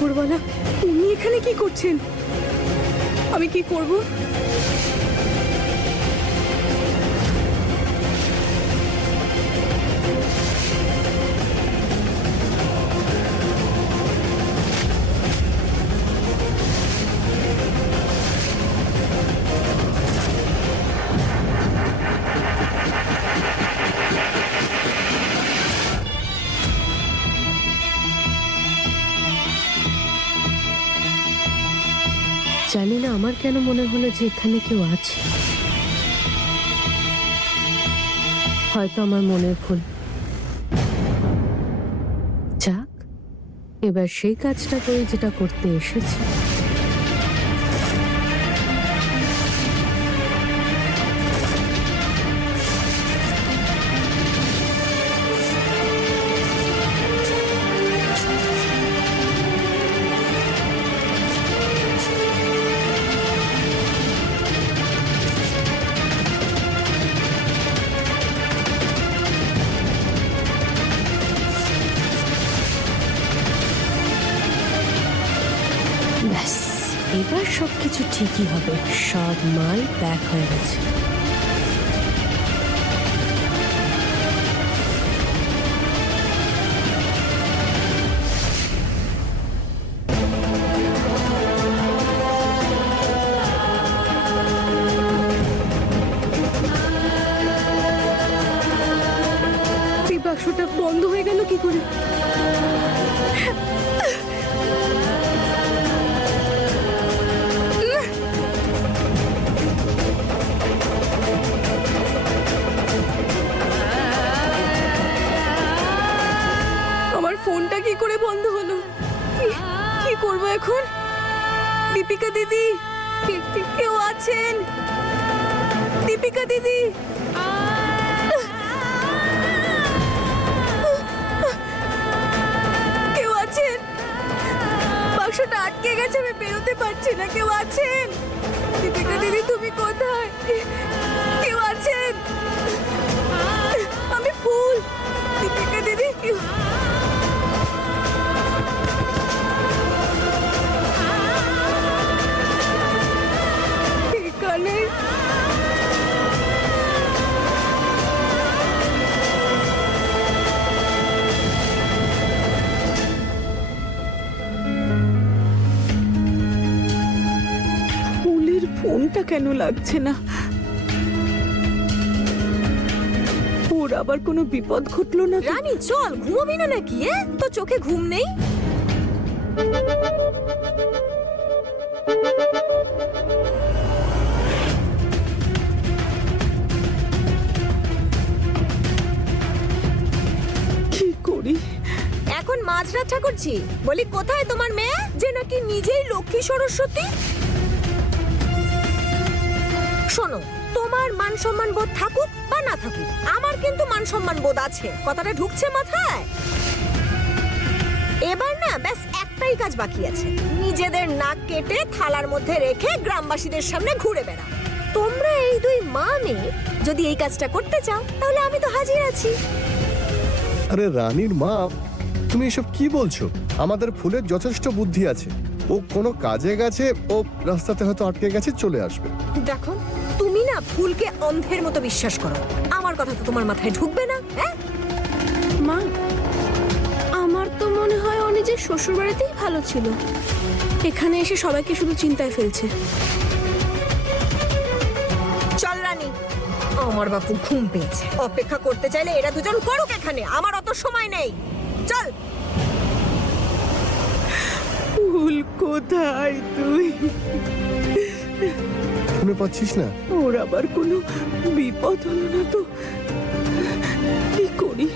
উপরওয়ালা, উনি এখানে কি করছেন? আমি কি করব? জানি না আমার কেন মনে হলো যে এখানে কেউ আছে। হয়তো আমার মনের ভুল। যাক, এবার সেই কাজটা করে যেটা করতে এসেছে। ব্যাস, এবার সবকিছু ঠিকই হবে। সব মাল প্যাক হয়ে গেছে। এই বাক্সটা বন্ধ হয়ে গেল কি করে? আমার ফোনটা কি করে বন্ধ হলো? কি করব এখন? দীপিকা দিদি, কেউ আছেন? দীপিকা দিদি, কেউ আছেন? বাক্সটা আটকে গেছে, আমি বেরোতে পারছি না। কেউ আছেন? দীপিকা দিদি, তুমি কোথায়? কেউ আছেন? আমি ফুল। দীপিকা দিদি, এখানে ফুলের ফোনটা কেন লাগছে না? ওর আবার কোনো বিপদ ঘটলো না তো? রানী চল, ঘুমোবি না নাকি? তো চোখে ঘুম নেই? কি করি এখন মাঝরাত ঠাকুরছি, বলি কোথায় তোমার মেয়ে যে নাকি নিজেই লক্ষ্মী সরস্বতী? শোনো, তোমার মান সম্মান বোধ থাকুক বা না থাকুক, আমার কিন্তু মান সম্মান বোধ আছে। কথাটা ঢুকছে মাথায়? এবার না ব্যাস একটাই কাজ বাকি আছে, নিজেদের নাক কেটে থালার মধ্যে রেখে গ্রামবাসীদের সামনে ঘুরে বেড়া। তোমরা এই দুই মা মেয়ে যদি এই কাজটা করতে চাও, তাহলে আমি তো হাজির আছি। আরে রানীর মা, তুমি এসব কি বলছো? আমাদের ফুলের যথেষ্ট বুদ্ধি আছে। ও কোনো কাজে গেছে, ও রাস্তাতে হয়তো আটকে গেছে, চলে আসবে। দেখো, তুমি না ফুলকে অন্ধের মতো বিশ্বাস করো। আমার কথা তো তোমার মাথায় ঢুকবে না। হ্যাঁ মা, আমার তো মনে হয় ও নিজের শ্বশুর বাড়িতেই ভালো ছিল। এখানে এসে সবাইকে শুধু চিন্তায় ফেলছে। চল রানী, আমার বাপু ঘুম পেয়েছে। অপেক্ষা করতে চাইলে এরা দুজন করুক এখানে, আমার অত সময় নেই। চল। ফুল কোথায় তুই? শুনে পাচ্ছিস না? ওর আবার কোনো বিপদ হলো না তো? কি করি?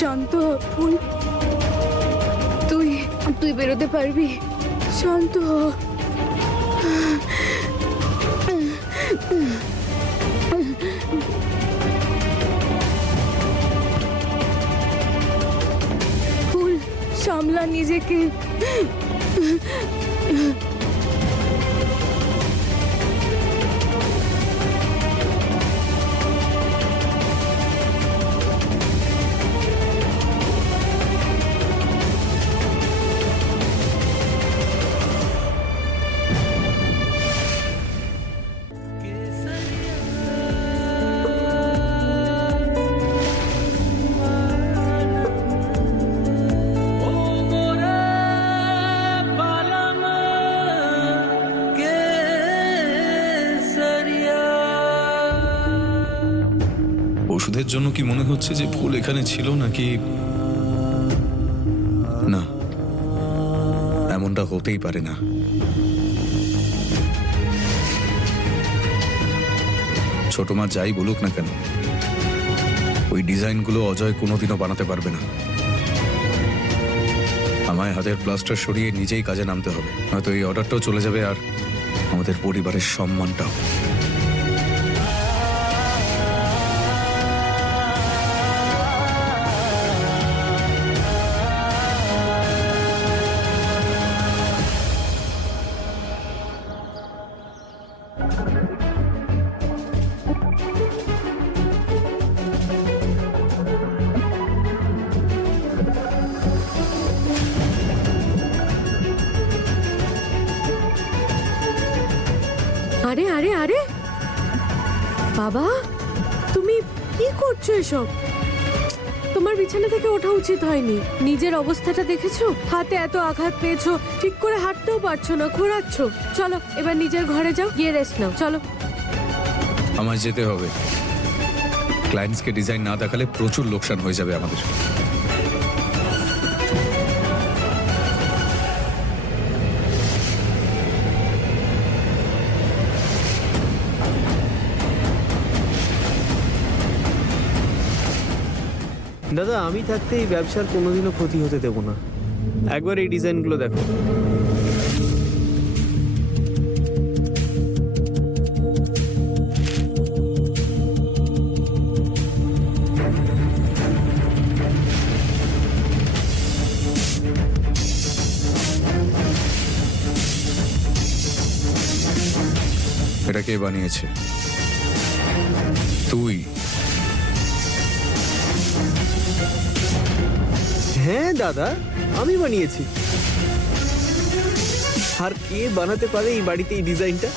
শান্ত হ, ফুল। তুই বেরোতে পারবি? শান্ত হ। নিজেকে। ওষুধের জন্য কি মনে হচ্ছে যে ফুল এখানে ছিল নাকি না? এমনটা হতেই পারে না। ছোট মা যাই বলুক না কেন, ওই ডিজাইনগুলো অজয় কোনোদিনও বানাতে পারবে না। আমায় হাতের প্লাস্টার সরিয়ে নিজেই কাজে নামতে হবে, নয়তো এই অর্ডারটাও চলে যাবে আর আমাদের পরিবারের সম্মানটাও। আরে আরে আরে বাবা, তুমি কি করছো এসব? তোমার বিছানা থেকে ওঠা উচিত হয়নি। নিজের অবস্থাটা দেখেছো? হাতে এত আঘাত পেয়েছো, ঠিক করে হাঁটতেও পারছো না, ঘোরাচ্ছ। চলো এবার নিজের ঘরে যাও, গিয়ে রেস্ট নাও। চলো। আমায় যেতে হবে। ক্লায়েন্টসকে ডিজাইন না দেখালে প্রচুর লোকসান হয়ে যাবে আমাদের। দাদা, আমি থাকতে এই ব্যবসার কোনোদিনও ক্ষতি হতে দেব না। একবার এই ডিজাইনগুলো দেখো। এটা কে বানিয়েছে? তুই? হ্যাঁ দাদা, আমি বানিয়েছি। আর কে বানাতে পারে এই বাড়িতে এই ডিজাইনটা?